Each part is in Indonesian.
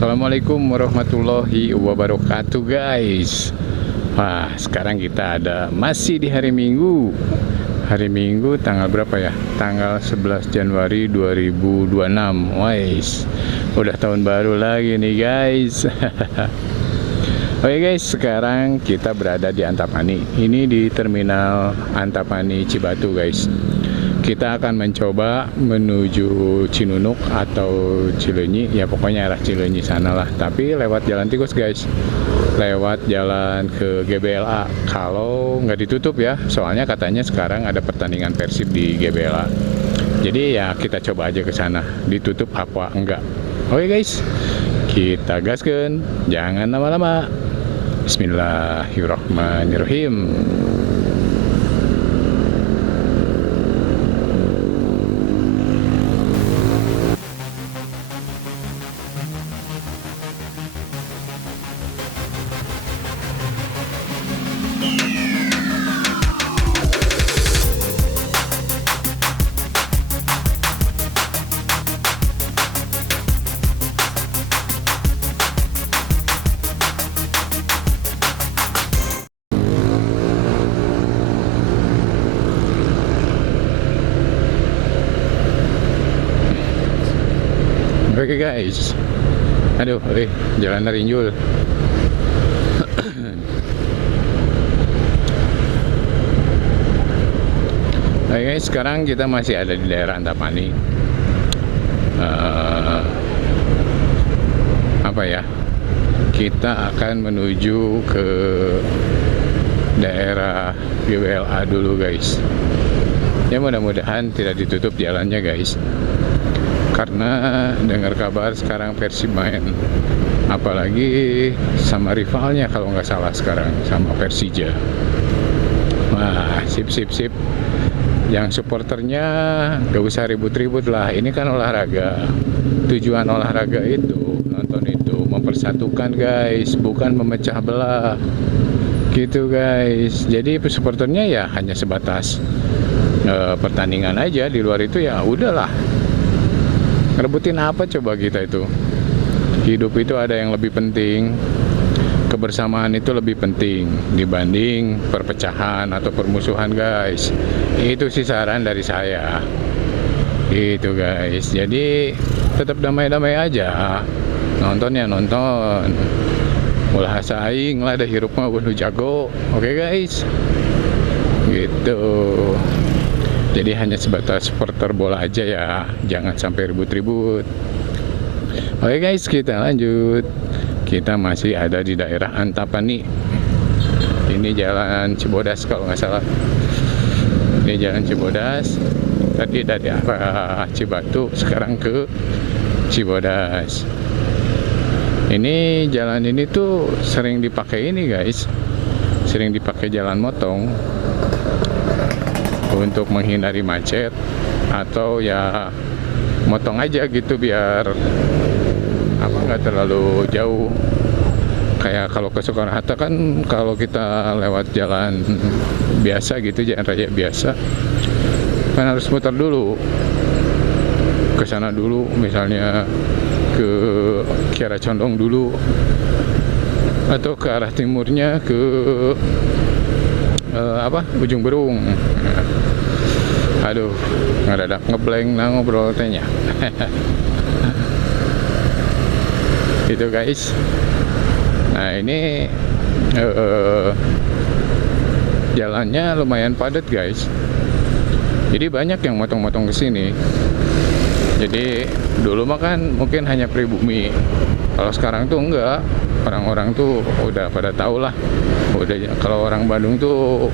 Assalamualaikum warahmatullahi wabarakatuh guys. Wah, sekarang kita masih di hari Minggu. Hari Minggu tanggal berapa ya? Tanggal 11 Januari 2026. Wais, udah tahun baru lagi nih guys. Oke guys, sekarang kita berada di Antapani. Ini di terminal Antapani Cibatu guys. Kita akan mencoba menuju Cinunuk atau Cileunyi, ya pokoknya arah Cileunyi sana lah. Tapi lewat jalan tikus guys, lewat jalan ke GBLA. Kalau nggak ditutup ya, soalnya katanya sekarang ada pertandingan Persib di GBLA. Jadi ya kita coba aja ke sana, ditutup apa enggak. Oke guys, kita gaskeun, jangan lama-lama. Bismillahirrahmanirrahim. Oke guys, aduh, jalan rinjul. Oke guys, sekarang kita masih ada di daerah Antapani. Apa ya? Kita akan menuju ke daerah GBLA dulu guys. Ya mudah-mudahan tidak ditutup jalannya guys. Karena dengar kabar sekarang Persib main, apalagi sama rivalnya kalau nggak salah sekarang, sama Persija. Wah, sip. Yang supporternya nggak usah ribut-ribut lah, ini kan olahraga. Tujuan olahraga itu, nonton itu mempersatukan guys, bukan memecah belah gitu guys. Jadi supporternya ya hanya sebatas pertandingan aja, di luar itu ya udahlah. Ngerebutin apa coba kita itu? Hidup itu ada yang lebih penting. Kebersamaan itu lebih penting dibanding perpecahan atau permusuhan guys. Itu sih saran dari saya. Gitu guys. Jadi tetap damai-damai aja. Nonton ya nonton. Ulah saing lah, ada hirup mah kudu jago. Oke guys. Gitu. Jadi hanya sebatas supporter bola aja ya, jangan sampai ribut-ribut. Oke guys, kita lanjut. Kita masih ada di daerah Antapani. Ini jalan Cibodas kalau nggak salah. Ini jalan Cibodas. Tadi dari arah Cibatu, sekarang ke Cibodas. Ini jalan ini tuh sering dipakai ini guys, sering dipakai jalan motong untuk menghindari macet, atau ya motong aja gitu biar apa nggak terlalu jauh. Kayak kalau ke Soekarno-Hatta kan, kalau kita lewat jalan biasa gitu, jalan raya biasa, kan harus muter dulu ke sana dulu, misalnya ke Kiara Condong dulu, atau ke arah timurnya ke Ujung Berung. Aduh, ngadadak ngeblank nah ngobrol tehnya. Itu guys. Nah ini jalannya lumayan padat guys. Jadi banyak yang motong-motong ke sini. Jadi dulu mah kan mungkin hanya pribumi. Kalau sekarang tuh enggak. Orang-orang tuh udah pada tahu lah. Udah, kalau orang Bandung tuh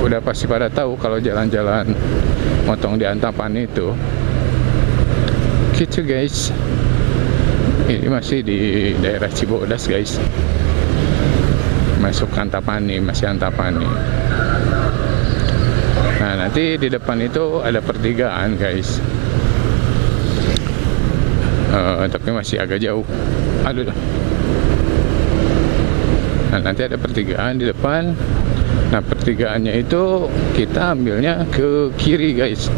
udah pasti pada tahu kalau jalan-jalan motong di Antapani itu. Gitu guys. Ini masih di daerah Cibodas guys. Masuk Antapani, masih Antapani. Nah, nanti di depan itu ada pertigaan guys. Tapi masih agak jauh. Aduh. Nah, nanti ada pertigaan di depan. Nah, pertigaannya itu kita ambilnya ke kiri guys.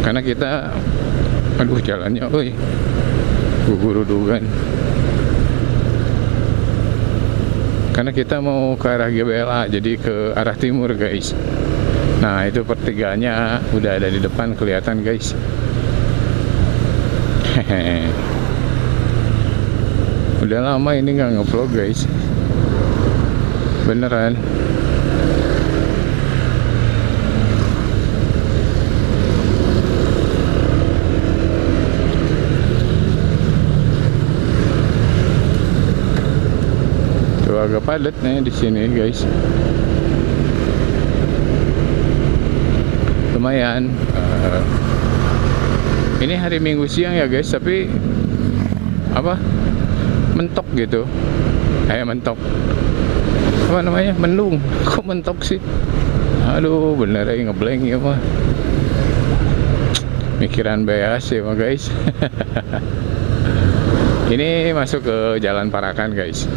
Karena kita, aduh jalannya, Gugurudugan. Karena kita mau ke arah GBLA, jadi ke arah timur guys. Nah itu pertigaannya udah ada di depan, kelihatan guys. Udah lama ini nggak ngevlog guys, beneran. Tuh agak padat nih di sini guys. Lumayan. Ini hari Minggu siang ya guys, tapi apa? Mentok gitu. Mentok. Apa namanya? Mendung. Kok mentok sih? Aduh, bener aja ngeblank ya mah. Mikiran beas ya mah guys. Ini masuk ke Jalan Parakan guys.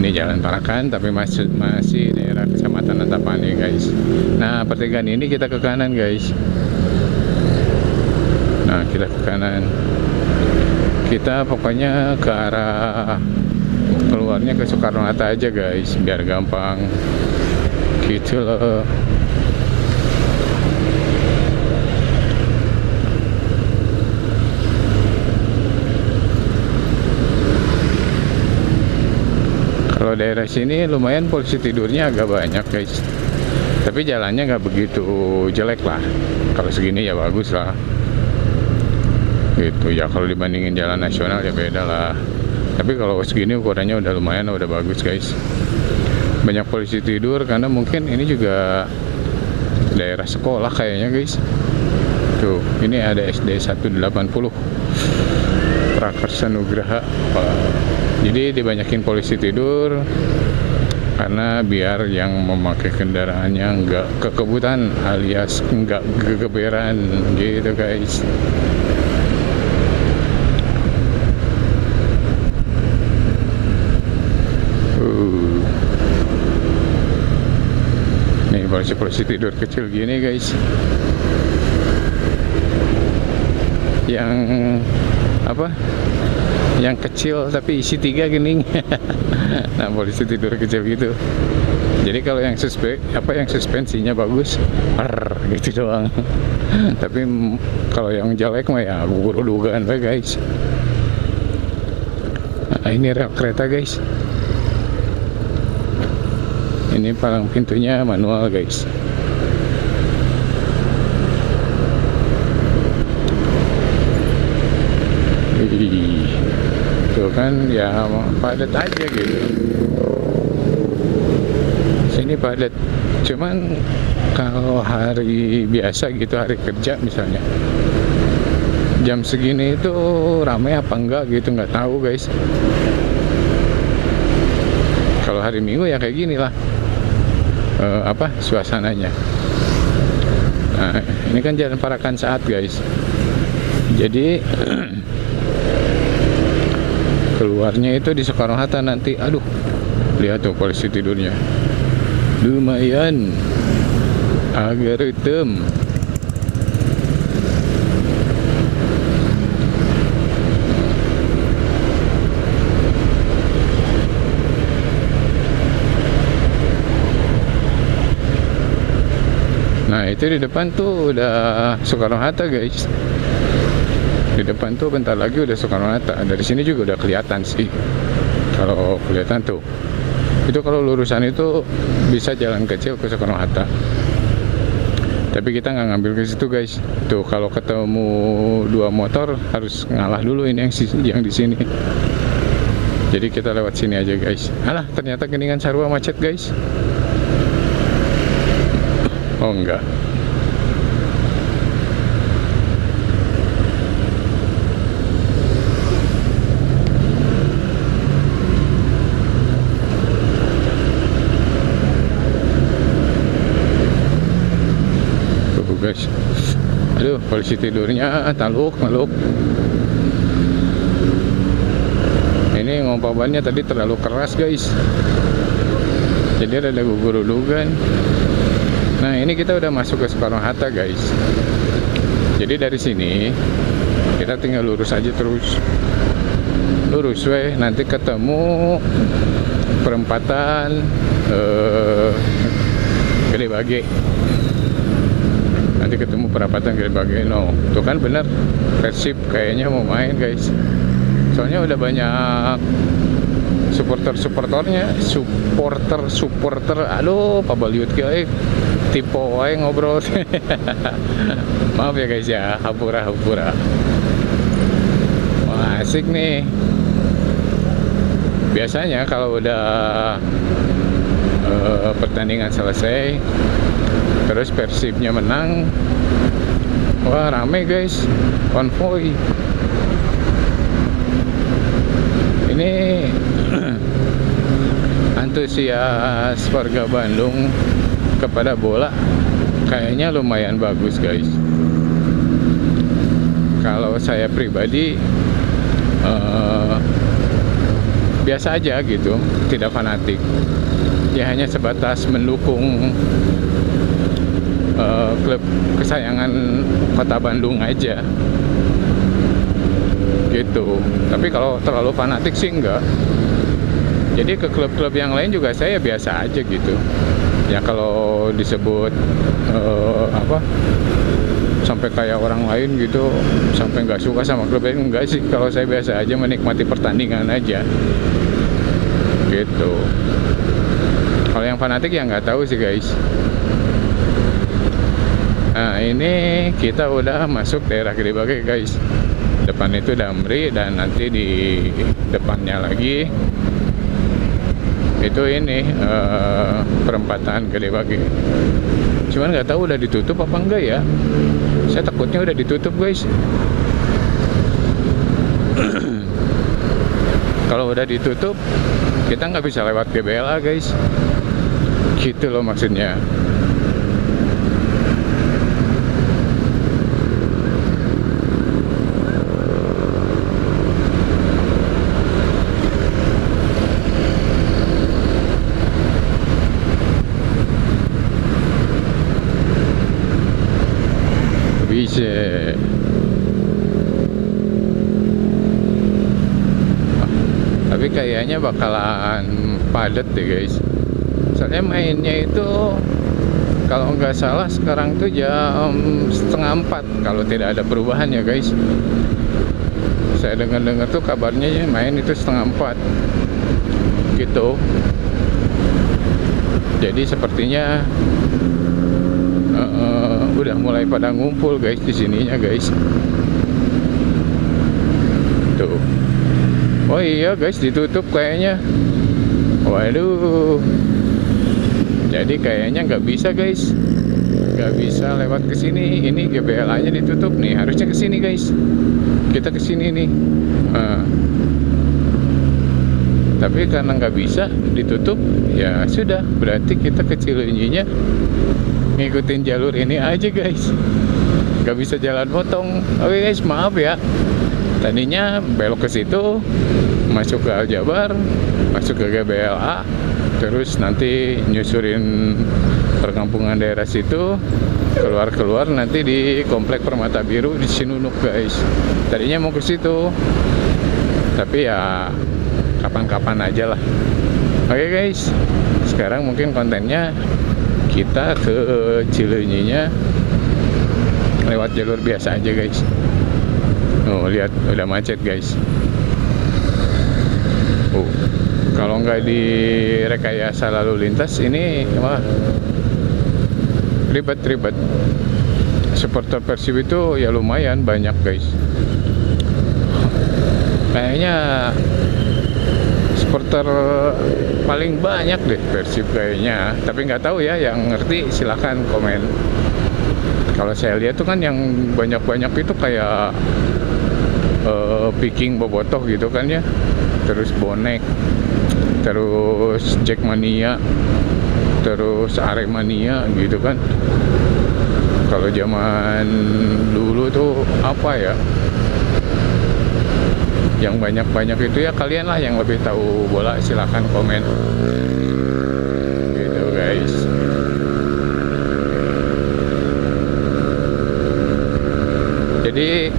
Ini Jalan Parakan tapi masih daerah Kecamatan Antapani guys. Nah, pertigaan ini kita ke kanan guys. Nah, kita ke kanan. Kita pokoknya ke arah keluarnya ke Soekarno-Hatta aja guys, biar gampang. Gitu loh. Kalau daerah sini lumayan polisi tidurnya agak banyak guys. Tapi jalannya nggak begitu jelek lah. Kalau segini ya bagus lah. Gitu ya, kalau dibandingin jalan nasional ya beda lah. Tapi kalau segini ukurannya udah lumayan, udah bagus guys. Banyak polisi tidur karena mungkin ini juga daerah sekolah kayaknya guys. Tuh, ini ada SD 180 Prakarsa Nugraha. Jadi dibanyakin polisi tidur karena biar yang memakai kendaraannya nggak kekebutan alias nggak gegeberan gitu guys. Nih polisi-polisi tidur kecil gini guys, yang apa, yang kecil tapi isi 3 gini. Nah polisi tidur kecil gitu. Jadi kalau yang yang suspensinya bagus, gitu doang. Tapi kalau yang jelek mah ya gugurudugan guys. Nah, ini rel kereta guys. Ini palang pintunya manual guys. Tuh kan ya padat aja gitu. Sini padat. Cuman kalau hari biasa gitu, hari kerja misalnya, jam segini itu ramai apa enggak gitu, nggak tahu guys. Kalau hari Minggu ya kayak gini lah. Suasananya. Nah, ini kan Jalan Parakan Saat guys. Jadi keluarnya itu di Soekarno-Hatta nanti. Aduh, lihat tuh polisi tidurnya. Lumayan agak hitam. Nah itu di depan tuh udah Soekarno-Hatta guys. Di depan tuh bentar lagi udah Soekarno-Hatta. Dari sini juga udah kelihatan sih. Kalau kelihatan tuh, itu kalau lurusan itu bisa jalan kecil ke Soekarno-Hatta. Tapi kita nggak ngambil ke situ guys. Tuh kalau ketemu 2 motor harus ngalah dulu ini yang di sini. Jadi kita lewat sini aja guys. Alah, ternyata Geningan Sarua macet guys. Oh enggak. Tuh guys. Aduh, polisi tidurnya taluk. Ini ngompabannya tadi terlalu keras guys. Jadi ada gugurudugan. Nah ini kita udah masuk ke Soekarno-Hatta guys. Jadi dari sini kita tinggal lurus aja terus, lurus weh, nanti ketemu perempatan Gede Bage. Nanti ketemu perempatan Gede Bage. No, tuh kan bener, Persib kayaknya mau main guys. Soalnya udah banyak supporter-supporternya, supporter. Aduh, pabaliut kieu tipe wae ngobrol. Maaf ya guys ya, hapura. Wah, asik nih. Biasanya kalau udah pertandingan selesai terus Persibnya menang, wah rame guys, konvoy. Ini antusias warga Bandung kepada bola kayaknya lumayan bagus guys. Kalau saya pribadi biasa aja gitu, tidak fanatik. Ya hanya sebatas mendukung klub kesayangan kota Bandung aja gitu. Tapi kalau terlalu fanatik sih enggak. Jadi ke klub-klub yang lain juga saya biasa aja gitu. Ya kalau disebut sampai kayak orang lain gitu, sampai nggak suka sama klub lain, enggak sih. Kalau saya biasa aja menikmati pertandingan aja gitu. Kalau yang fanatik ya nggak tahu sih guys. Nah ini kita udah masuk daerah Gede Bage guys. Depan itu Damri, dan nanti di depannya lagi itu ini perempatan Gede Bage. Cuman nggak tahu udah ditutup apa enggak ya. Saya takutnya udah ditutup guys. Kalau udah ditutup kita nggak bisa lewat GBLA guys. Gitu loh maksudnya. Bisa. Tapi kayaknya bakalan padat deh guys. Soalnya mainnya itu kalau nggak salah sekarang tuh jam 3:30 kalau tidak ada perubahan ya guys. Saya dengar tuh kabarnya main itu 3:30 gitu. Jadi sepertinya udah mulai pada ngumpul guys di sininya guys. Tuh. Oh iya guys, ditutup kayaknya. Waduh. Jadi kayaknya nggak bisa guys. Nggak bisa lewat ke sini. Ini GBLA-nya ditutup nih. Harusnya ke sini guys. Kita ke sini nih. Tapi karena nggak bisa ditutup, ya sudah. Berarti kita ke Cileunyinya ngikutin jalur ini aja guys. Nggak bisa jalan potong. Oke guys, maaf ya. Tadinya belok ke situ, masuk ke Aljabar, masuk ke GBLA, terus nanti nyusurin perkampungan daerah situ, keluar nanti di Komplek Permata Biru di Sinunuk guys. Tadinya mau ke situ, tapi ya kapan-kapan aja lah. Oke guys, sekarang mungkin kontennya kita ke Cileunyinya lewat jalur biasa aja guys. Oh lihat udah macet guys. Kalau nggak di rekayasa lalu lintas ini wah ribet. Supporter Persib itu ya lumayan banyak guys. Kayaknya supporter paling banyak deh Persib kayaknya. Tapi nggak tahu ya, yang ngerti silahkan komen. Kalau saya lihat tuh kan yang banyak itu kayak Viking Bobotoh gitu kan ya, terus Bonek, terus Jackmania, terus Aremania gitu kan. Kalau zaman dulu tuh apa ya, yang banyak itu ya kalian lah yang lebih tahu bola, silahkan komen gitu guys. Jadi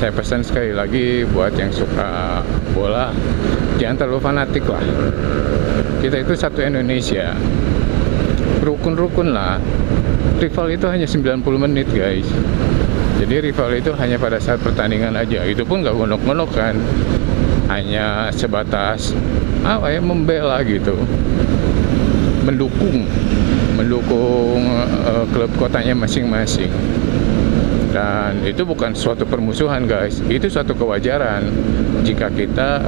Saya pesan sekali lagi buat yang suka bola, jangan terlalu fanatik lah. Kita itu satu Indonesia, rukun-rukun lah. Rival itu hanya 90 menit guys. Jadi rival itu hanya pada saat pertandingan aja. Itu pun gak gonok-gonok kan, hanya sebatas membela gitu, mendukung klub kotanya masing-masing. Dan itu bukan suatu permusuhan guys, itu suatu kewajaran jika kita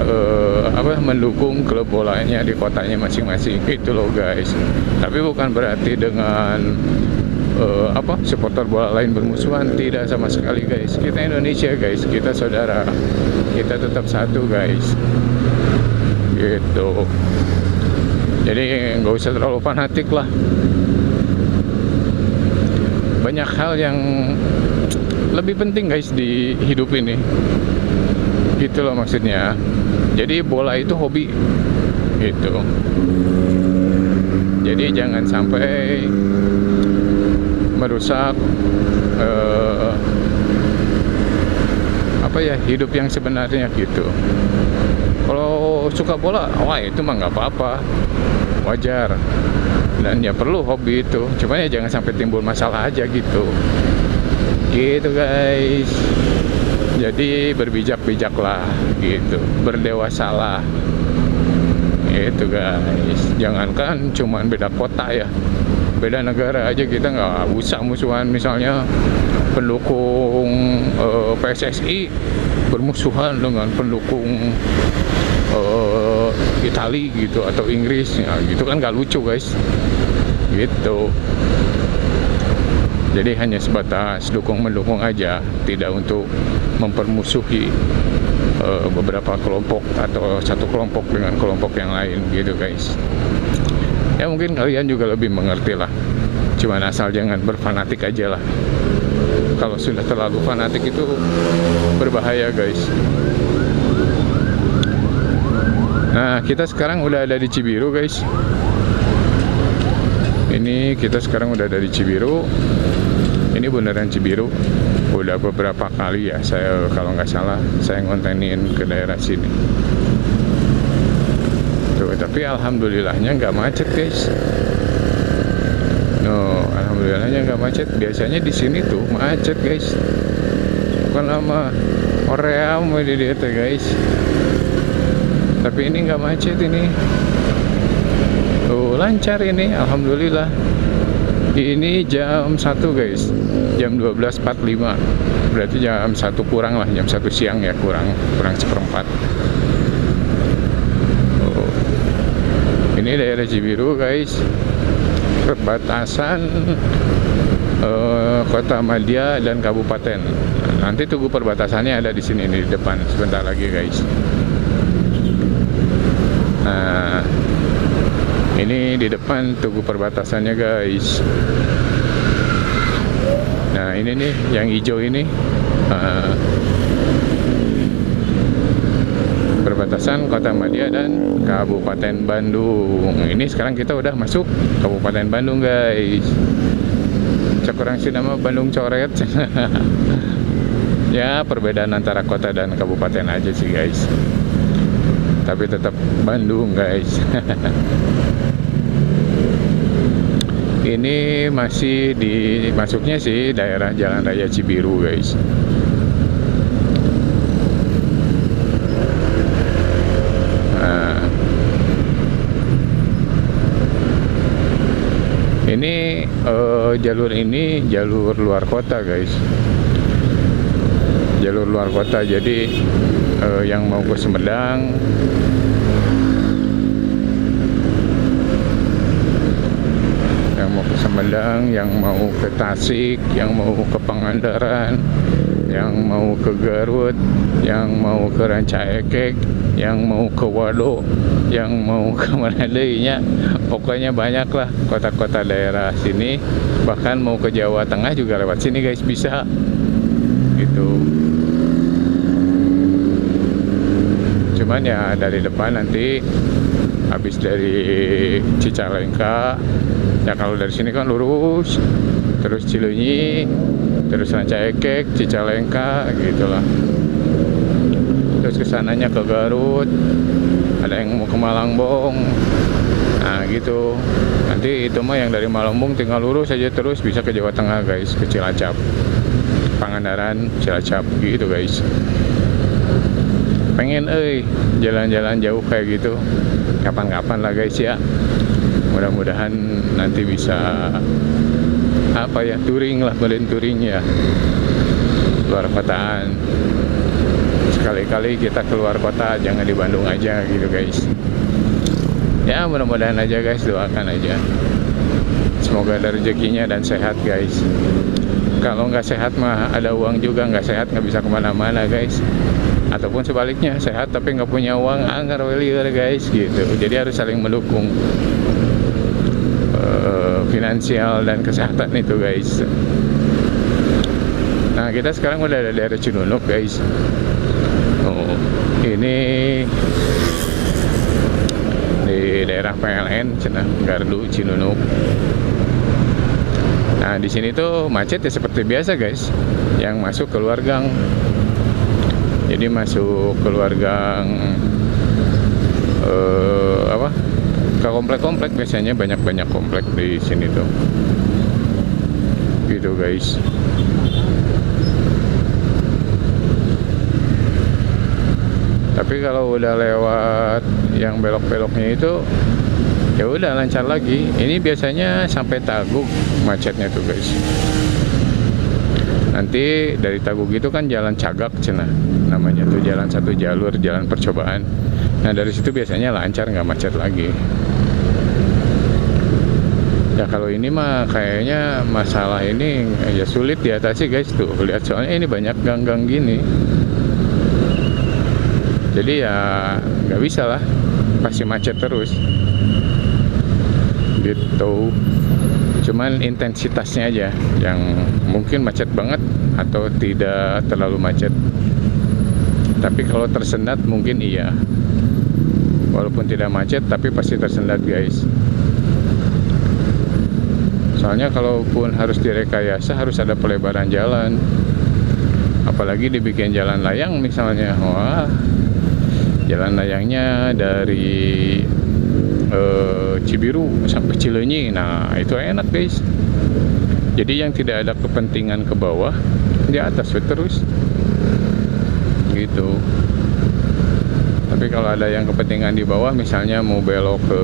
mendukung klub bolanya di kotanya masing-masing, itu loh guys. Tapi bukan berarti dengan supporter bola lain bermusuhan, tidak sama sekali guys. Kita Indonesia guys, kita saudara, kita tetap satu guys, gitu. Jadi nggak usah terlalu fanatik lah. Banyak hal yang lebih penting guys di hidup ini, gitu loh maksudnya. Jadi bola itu hobi, gitu. Jadi jangan sampai merusak hidup yang sebenarnya gitu. Kalau suka bola, itu mah nggak apa-apa, wajar. Dan ya perlu hobi itu, cuma ya jangan sampai timbul masalah aja gitu guys. Jadi berbijak-bijaklah gitu, berdewasalah gitu guys. Jangankan cuman beda kota ya, beda negara aja kita nggak usah musuhan. Misalnya pendukung PSSI bermusuhan dengan pendukung Itali gitu atau Inggris, ya gitu kan nggak lucu guys, gitu. Jadi hanya sebatas dukung-mendukung aja, tidak untuk mempermusuhi beberapa kelompok atau satu kelompok dengan kelompok yang lain gitu guys. Ya mungkin kalian juga lebih mengerti lah, cuman asal jangan berfanatik aja lah. Kalau sudah terlalu fanatik itu berbahaya guys. Nah, kita sekarang udah ada di Cibiru guys. Ini kita sekarang udah ada di Cibiru. Ini beneran Cibiru. Udah beberapa kali ya saya, kalau nggak salah, saya ngontenin ke daerah sini. Tuh, tapi alhamdulillahnya nggak macet guys. Alhamdulillahnya nggak macet. Biasanya di sini tuh macet guys. Bukan lama Oream di dia guys. Tapi ini nggak macet ini. Lancar ini, alhamdulillah. Ini jam 1 guys, jam 12.45. Berarti jam 1 kurang lah, jam 1 siang ya, kurang seperempat. Ini daerah Cibiru guys, perbatasan Kota Madia dan Kabupaten. Nanti tugu perbatasannya ada di sini nih, di depan sebentar lagi guys. Nah, ini di depan tugu perbatasannya guys. Nah ini nih yang hijau ini, perbatasan Kota Madia dan Kabupaten Bandung. Ini sekarang kita udah masuk Kabupaten Bandung guys. Kurang sih nama Bandung coret. Ya perbedaan antara kota dan kabupaten aja sih guys, tapi tetap Bandung guys. Ini masih masuknya sih daerah Jalan Raya Cibiru guys. Nah, ini jalur luar kota guys, jalur luar kota. Jadi yang mau ke Sumedang, yang mau ke Tasik, yang mau ke Pangandaran, yang mau ke Garut, yang mau ke Rancaekek, yang mau ke Wado, yang mau ke mana deh, pokoknya banyak lah kota-kota daerah sini. Bahkan mau ke Jawa Tengah juga lewat sini guys, bisa gitu. Cuman ya dari depan nanti habis dari Cicalengka ya, kalau dari sini kan lurus terus Cileunyi, terus Ranca Ekek, Cicalengka gitulah. Terus kesananya ke Garut, ada yang mau ke Malangbong. Nah gitu. Nanti itu mah yang dari Malangbong tinggal lurus aja terus bisa ke Jawa Tengah guys, ke Cilacap, Pangandaran, Cilacap gitu guys. Pengen jalan-jalan jauh kayak gitu, kapan-kapan lah guys ya. Mudah-mudahan nanti bisa apa ya, touring lah, belen touring ya, luar kotaan. Sekali-kali kita keluar kota, jangan di Bandung aja gitu guys. Ya mudah-mudahan aja guys, doakan aja. Semoga ada rezekinya dan sehat guys. Kalau nggak sehat mah ada uang juga, nggak sehat nggak bisa kemana-mana guys. Ataupun sebaliknya, sehat tapi nggak punya uang, anggar welieur guys gitu. Jadi harus saling mendukung, finansial dan kesehatan itu guys. Nah kita sekarang udah ada daerah Cinunuk guys. Ini di daerah PLN, Gardu Cinunuk. Nah di sini tuh macet ya seperti biasa guys, yang masuk keluar gang. Jadi masuk keluar gang ke komplek-komplek, biasanya banyak komplek di sini tuh. Gitu guys. Tapi kalau udah lewat yang belok-beloknya itu ya udah lancar lagi. Ini biasanya sampai Tagug macetnya tuh guys. Nanti dari Tagug itu kan jalan Cagak cenah namanya tuh, jalan satu jalur, jalan percobaan. Nah dari situ biasanya lancar, nggak macet lagi. Ya kalau ini mah kayaknya masalah ini ya sulit diatasi guys, tuh lihat soalnya ini banyak gang-gang gini. Jadi ya nggak bisa lah, pasti macet terus gitu. Cuman intensitasnya aja yang mungkin macet banget atau tidak terlalu macet. Tapi kalau tersendat mungkin iya, walaupun tidak macet tapi pasti tersendat guys. Soalnya kalaupun harus direkayasa harus ada pelebaran jalan, apalagi dibikin jalan layang misalnya. Wah, jalan layangnya dari Cibiru sampai Cileunyi, nah itu enak guys. Jadi yang tidak ada kepentingan ke bawah, di atas terus gitu. Tapi kalau ada yang kepentingan di bawah, misalnya mau belok ke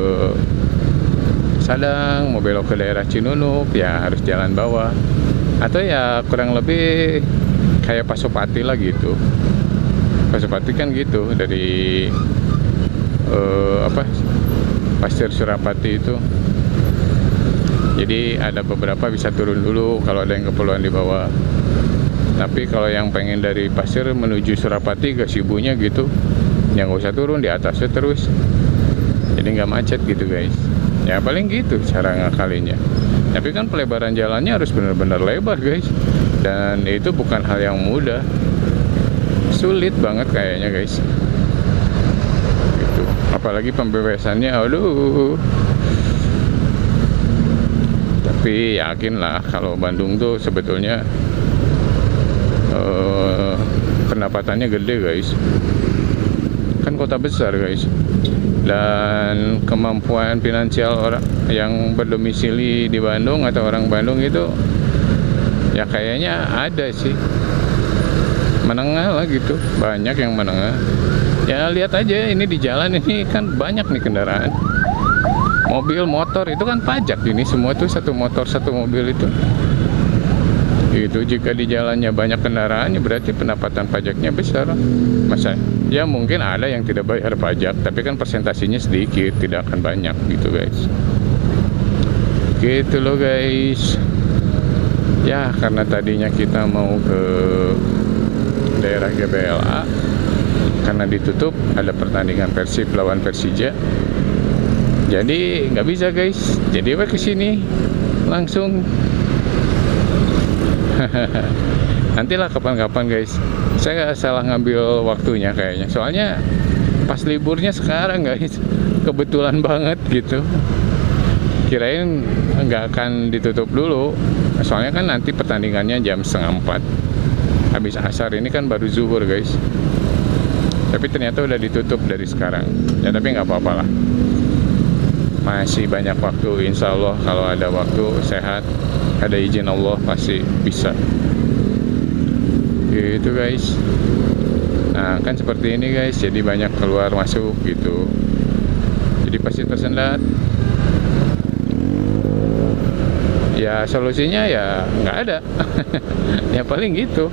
Sadang, mau belok ke daerah Cinunuk, ya harus jalan bawah. Atau ya kurang lebih kayak Pasopati lah gitu. Pasopati kan gitu, dari Pasir Surapati itu. Jadi ada beberapa bisa turun dulu kalau ada yang keperluan di bawah. Tapi kalau yang pengen dari Pasir menuju Surapati ke Sibunya gitu, yang nggak usah turun, di atasnya terus. Jadi nggak macet gitu guys. Ya paling gitu cara ngakalinya. Tapi kan pelebaran jalannya harus benar-benar lebar guys. Dan itu bukan hal yang mudah. Sulit banget kayaknya guys. Gitu. Apalagi pembebasannya, aduh. Tapi yakinlah kalau Bandung tuh sebetulnya pendapatannya gede guys. Kan kota besar guys. Dan kemampuan finansial orang yang berdomisili di Bandung atau orang Bandung itu ya kayaknya ada sih, menengah lah gitu, banyak yang menengah. Ya lihat aja ini di jalan ini kan banyak nih kendaraan, mobil, motor itu kan pajak ini semua tuh, satu motor satu mobil itu. Itu jika di jalannya banyak kendaraan ya berarti pendapatan pajaknya besar. Masa ya mungkin ada yang tidak bayar pajak, tapi kan persentasenya sedikit, tidak akan banyak gitu guys. Gitu loh guys. Ya karena tadinya kita mau ke daerah GBLA, karena ditutup ada pertandingan Persib lawan Persija, jadi nggak bisa guys. Jadi ke sini langsung. Nantilah kapan-kapan guys. Saya salah ngambil waktunya kayaknya. Soalnya pas liburnya sekarang guys, kebetulan banget gitu. Kirain nggak akan ditutup dulu, Soalnya kan nanti pertandingannya jam 3:30. Habis asar ini kan baru zuhur guys. Tapi ternyata udah ditutup dari sekarang. Ya tapi nggak apa-apa lah. Masih banyak waktu, insya Allah kalau ada waktu sehat, ada izin Allah pasti bisa. Gitu guys. Nah kan seperti ini guys, jadi banyak keluar masuk gitu. Jadi pasti tersendat. Ya solusinya ya nggak ada. Ya paling gitu,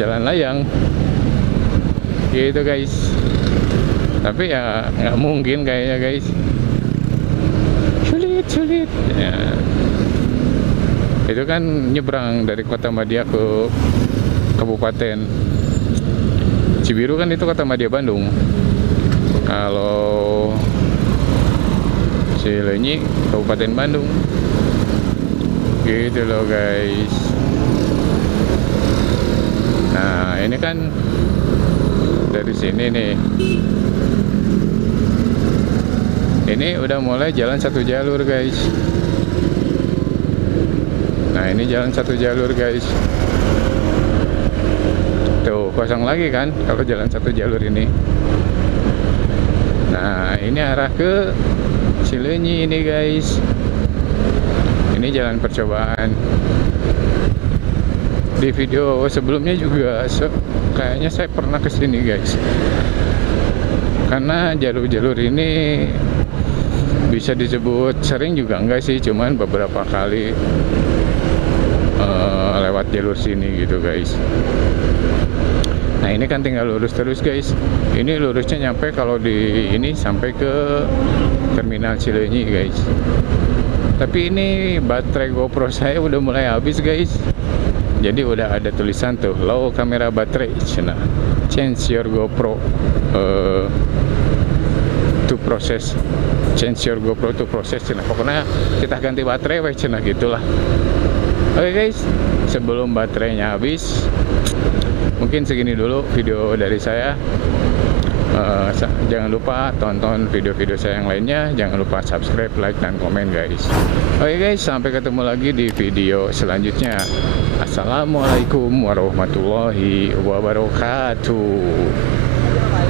jalan layang gitu guys. Tapi ya nggak mungkin kayaknya guys, sulit ya. Itu kan nyebrang dari Kota Madia ke Kabupaten Cibiru, kan itu Kota Madia Bandung. Kalau Cileunyi Kabupaten Bandung gitu loh guys. Nah ini kan dari sini nih, ini udah mulai jalan satu jalur guys. Nah ini jalan satu jalur guys. Tuh kosong lagi kan kalau jalan satu jalur ini. Nah ini arah ke Cileunyi ini guys. Ini jalan percobaan. Di video sebelumnya juga kayaknya saya pernah kesini guys. Karena jalur-jalur ini bisa disebut sering juga enggak sih, cuman beberapa kali lewat jalur sini gitu guys. Nah ini kan tinggal lurus terus guys. Ini lurusnya nyampe kalau di ini sampai ke terminal Cileunyi guys. Tapi ini baterai GoPro saya udah mulai habis guys. Jadi udah ada tulisan tuh low kamera baterai, cina change your GoPro to process, change your GoPro to process, cina pokoknya kita ganti baterai weh, cina gitulah. Oke guys, sebelum baterainya habis, mungkin segini dulu video dari saya. Jangan lupa tonton video-video saya yang lainnya. Jangan lupa subscribe, like, dan komen guys. Oke guys, sampai ketemu lagi di video selanjutnya. Assalamualaikum warahmatullahi wabarakatuh.